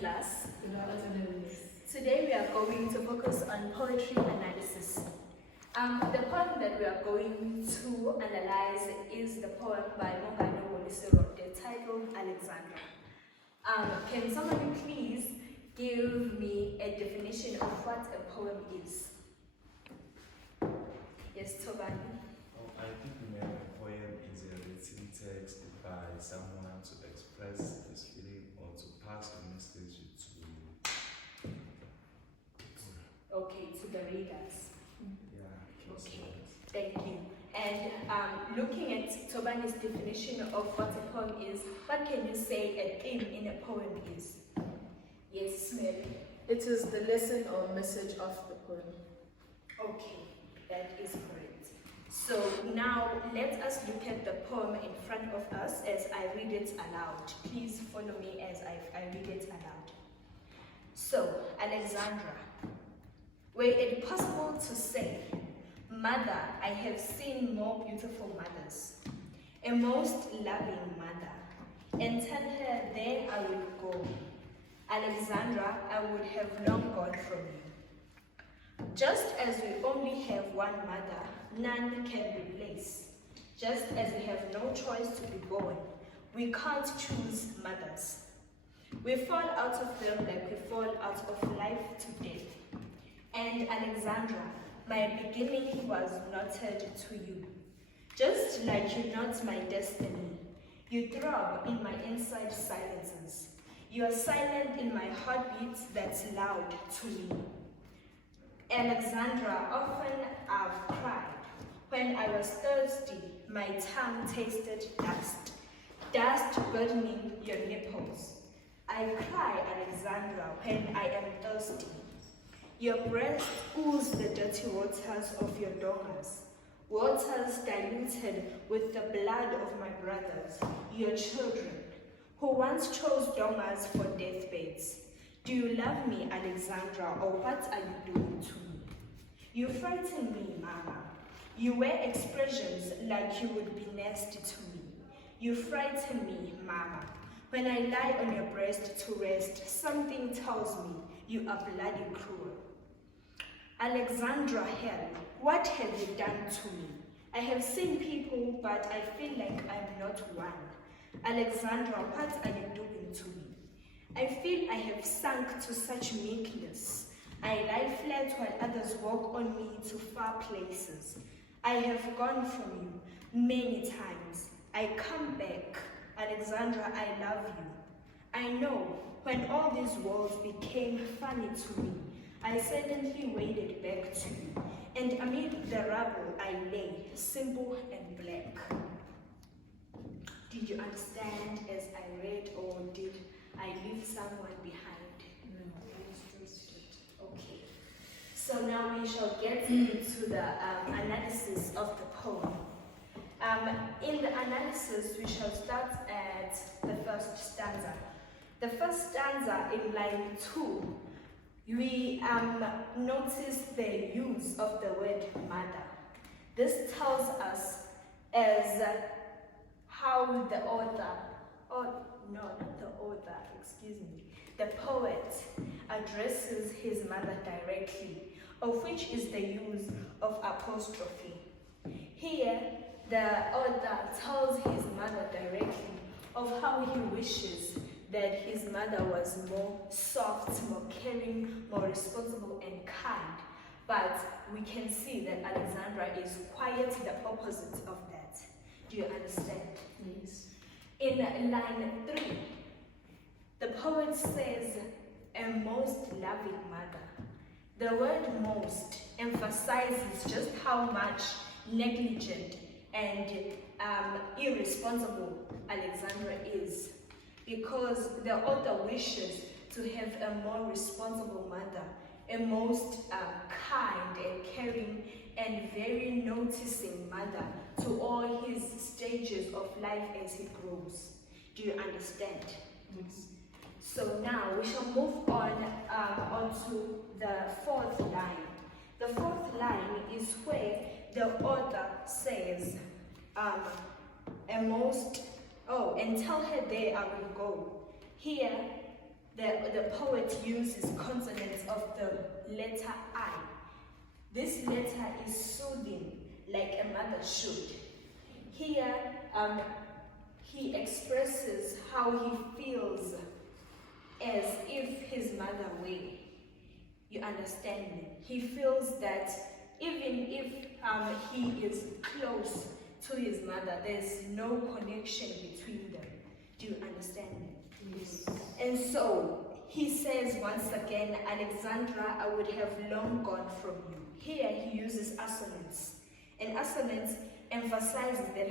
class. Today we are going to focus on poetry analysis. The poem that we are going to analyze is the poem by Mongane Wolisero, titled Alexandra. Can somebody please give me a definition of what a poem is? Yes, Tobani. I think a poem is a written text by someone to express his feeling or to pass a message to. Okay, to the readers. Yeah. Okay, thank you. And looking at Tobani's definition of what a poem is, what can you say a theme in a poem is? Yes, Mary. It is the lesson or message of the poem. Okay, that is correct. So now let us look at the poem in front of us as I read it aloud. Please follow me as I read it aloud. So, Alexandra, were it possible to say, Mother, I have seen more beautiful mothers, a most loving mother, and tell her there I will go. Alexandra, I would have long gone from you. Just as we only have one mother, none can replace. Just as we have no choice to be born, we can't choose mothers. We fall out of them like we fall out of life to death. And Alexandra, my beginning was knotted to you. Just like you knot my destiny, you throb in my inside silences. You are silent in my heartbeat that's loud to me. Alexandra, often I've cried. When I was thirsty, my tongue tasted dust. Dust burning your nipples. I cry, Alexandra, when I am thirsty. Your breath ooze the dirty waters of your donors. Waters diluted with the blood of my brothers, your children, who once chose donors for deathbeds. Do you love me, Alexandra, or what are you doing to me? You frighten me, Mama. You wear expressions like you would be nasty to me. You frighten me, Mama. When I lie on your breast to rest, something tells me you are bloody cruel. Alexandra, hell, what have you done to me? I have seen people, but I feel like I'm not one. Alexandra, what are you doing to me? I feel I have sunk to such meekness. I lie flat while others walk on me to far places. I have gone from you many times. I come back. Alexandra, I love you. I know when all these worlds became funny to me, I suddenly waded back to you, and amid the rubble I lay, simple and black. Did you understand as I read, or did I leave someone behind? No, I understood. Okay. So now we shall get into the analysis of the poem. In the analysis, we shall start at the first stanza. The first stanza in line 2, we notice the use of the word mother. This tells us as how the the poet addresses his mother directly, of which is the use of apostrophe. Here, the author tells his mother directly of how he wishes that his mother was more soft, more caring, more responsible and kind. But we can see that Alexandra is quite the opposite of that. Do you understand? Yes. In line 3, the poet says, a most loving mother. The word most emphasizes just how much negligent and irresponsible Alexandra is, because the author wishes to have a more responsible mother, a most kind and caring and very noticing mother to all his stages of life as he grows. Do you understand? Yes. So now we shall move onto the fourth line. The fourth line is where the author says, and tell her there I will go. Here, the poet uses consonants of the letter I. This letter is soothing, like a mother should. Here, he expresses how he feels as if his mother were. You understand me? He feels that even if he is close to his mother, there's no connection between them. Do you understand me? Yes. And so he says once again, Alexandra, I would have long gone from you. Here he uses assonance, and assonance emphasizes that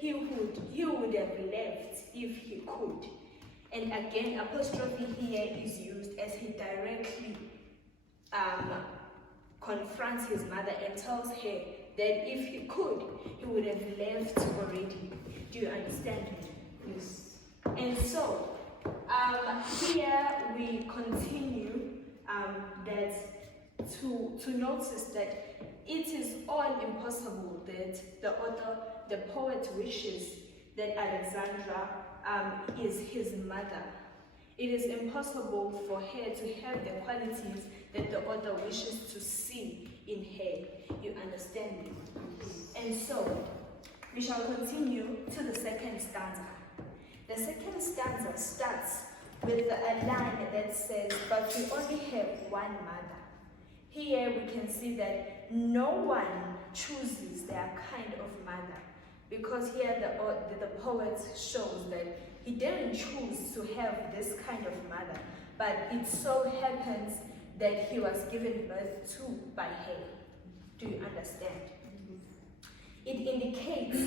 he would have left if he could. And again, apostrophe here is used as he directly confronts his mother and tells her that if he could, he would have left already. Do you understand me? Yes. And so, here we continue that to notice that it is all impossible that the poet wishes that Alexandra is his mother. It is impossible for her to have the qualities that the author wishes to see in her. You understand me? And so, we shall continue to the second stanza. The second stanza starts with a line that says, but we only have one mother. Here we can see that no one chooses their kind of mother, because here the poet shows that he didn't choose to have this kind of mother, but it so happens that he was given birth to by her. Do you understand? It indicates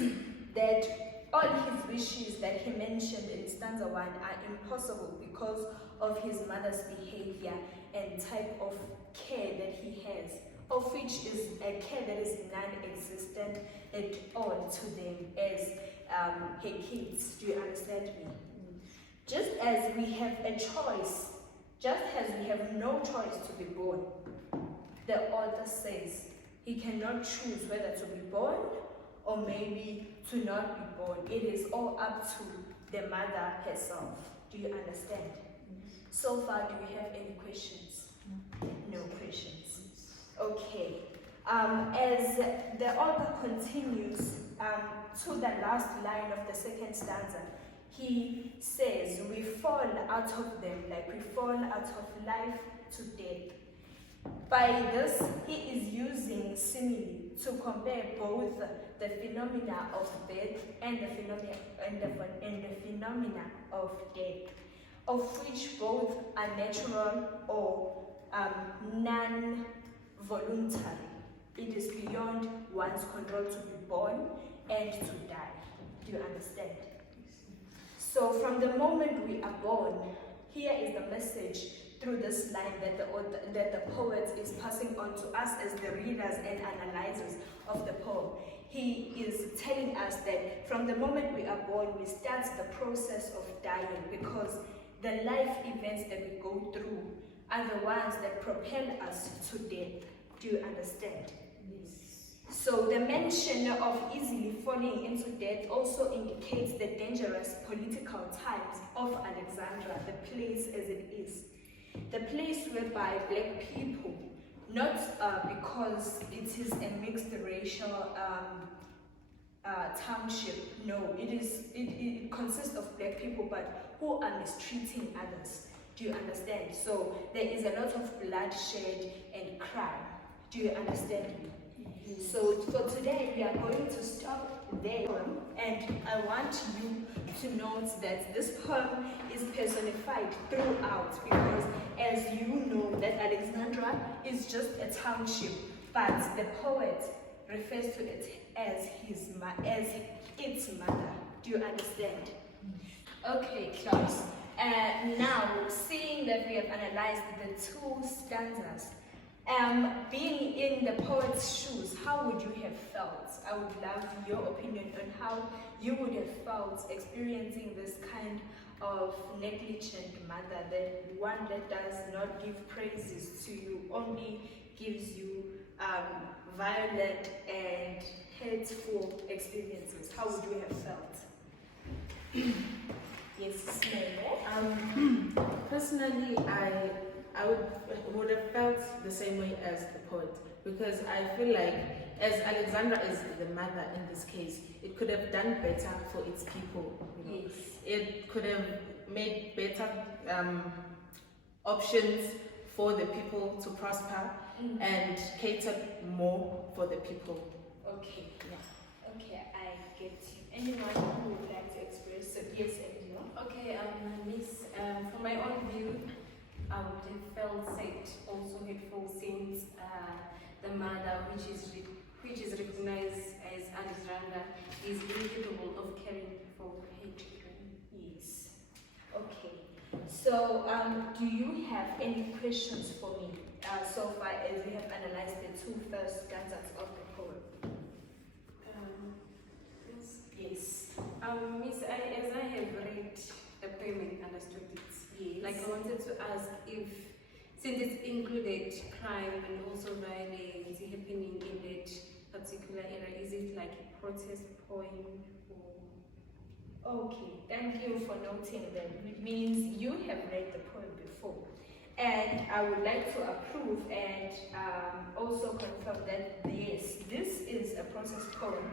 that all his wishes that he mentioned in stanza 1 are impossible because of his mother's behavior and type of care that he has, of which is a care that is non-existent at all to them as her kids. Do you understand me? Just as we have a choice, just as we have no choice to be born, the author says he cannot choose whether to be born or maybe to not be born. It is all up to the mother herself. Do you understand? So far, do we have any questions? No questions. Okay. As the author continues to the last line of the second stanza, he says, we fall out of them like we fall out of life to death. By this, he is using simile to compare both the phenomena of birth and the phenomena of death, of which both are natural or non-voluntary. It is beyond one's control to be born and to die. Do you understand? So from the moment we are born, here is the message through this line that the poet is passing on to us as the readers and analyzers of the poem. He is telling us that from the moment we are born, we start the process of dying, because the life events that we go through are the ones that propel us to death. Do you understand? Yes. So the mention of easily falling into death also indicates the dangerous political times of Alexandria, the place as it is. The place whereby black people, not because it is a mixed racial township, no, it consists of black people, but who are mistreating others. Do you understand? So there is a lot of bloodshed and crime. Do you understand me? So for today, we are going to stop there, and I want you to note that this poem is personified throughout, because as you know that Alexandra is just a township, but the poet refers to it as its mother. Do you understand? Okay, class. Now, seeing that we have analyzed the two stanzas, being in the poet's shoes, how would you have felt? I would love your opinion on how you would have felt experiencing this kind of negligent mother, that one that does not give praises to you, only gives you violent and hateful experiences. How would you have felt? Yes, Smele. Personally, I would have felt the same way as the poet, because I feel like, as Alexandra is the mother in this case, it could have done better for its people. You know? Yes. It could have made better options for the people to prosper and catered more for the people. Okay. Yeah. Okay, I get you. Anyone who would like to express? So yes, Angela. Okay, Miss, from my own view, I would have felt sad, also hateful, since the mother, which is recognized as Alexandra, is incapable of caring for her children. Yes. Okay. So, do you have any questions for me so far as we have analyzed the two first stanzas of the poem? Yes. Yes. Miss, as I have read the poem and understood it, Yes. like I wanted to ask if, since it included crime and also violence happening in that particular area, is it like a protest poem or? Okay, thank you for noting that. It means you have read the poem before. And I would like to approve and also confirm that yes, this is a protest poem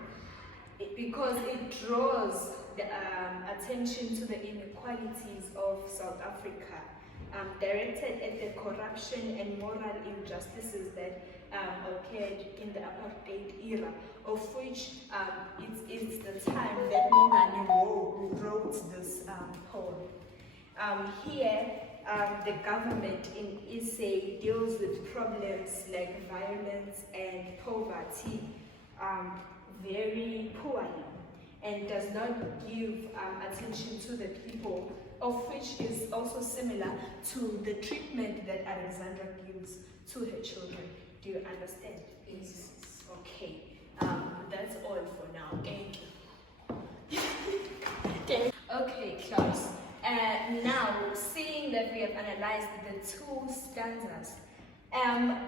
because it draws the attention to the inequalities of South Africa, directed at the corruption and moral injustices that occurred in the apartheid era, of which it's the time that Mongani wrote this poem. Here, the government in SA deals with problems like violence and poverty very poorly, and does not give attention to the people, of which is also similar to the treatment that Alexandra gives to her children. Do you understand? Yes. Okay. That's all for now. Thank you. Okay, class. Now, seeing that we have analyzed the two stanzas,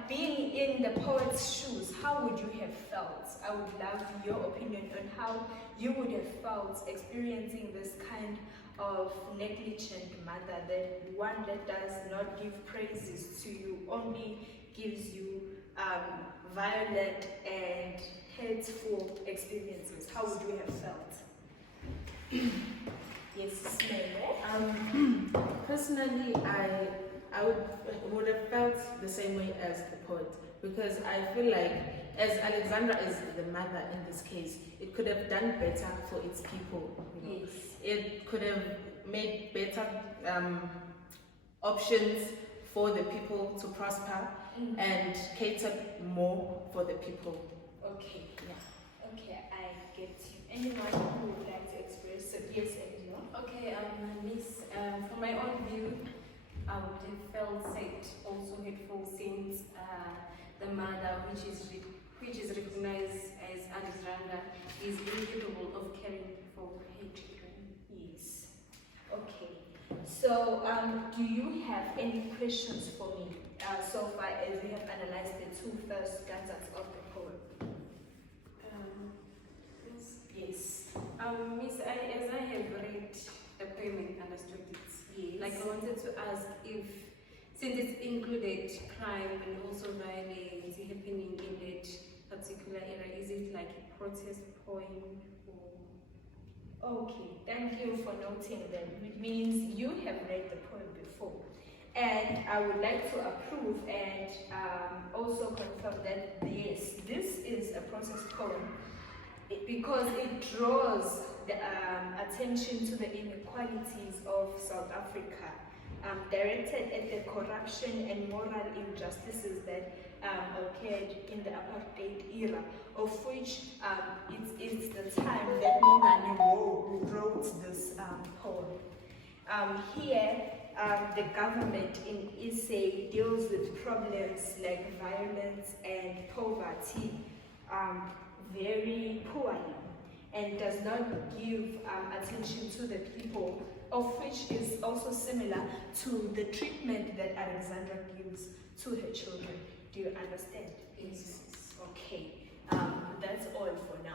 being in the poet's shoes, how would you have felt? I would love your opinion on how you would have felt experiencing this kind of negligent mother, that one that does not give praises to you, only gives you violent and hurtful experiences. How would you have felt? Yes, Smele. Personally, I would have felt the same way as the poet, because I feel like, as Alexandra is the mother in this case, it could have done better for its people. You know? Yes. It could have made better options for the people to prosper and catered more for the people. Okay. Yeah. Okay, I get you. Anyone who would like to express? So yes, Angela. Okay, Miss, from my own view, I would have felt sad, also hateful, since the mother, which is recognized as Alexandra, is incapable of caring for her children. Yes. Okay. So, do you have any questions for me so far as we have analyzed the two first stanzas of the poem? Yes. Yes. Miss, as I have read the poem and understood it, Yes. like I wanted to ask if, since it included crime and also violence happening in that particular area, is it like a protest poem or? Okay, thank you for noting that. It means you have read the poem before. And I would like to approve and also confirm that yes, this is a protest poem because it draws the attention to the inequalities of South Africa, directed at the corruption and moral injustices that occurred in the apartheid era, of which it's the time that Mongani wrote this poem. Here, the government in SA deals with problems like violence and poverty very poorly, and does not give attention to the people, of which is also similar to the treatment that Alexandra gives to her children. Do you understand? Yes. Okay, that's all for now.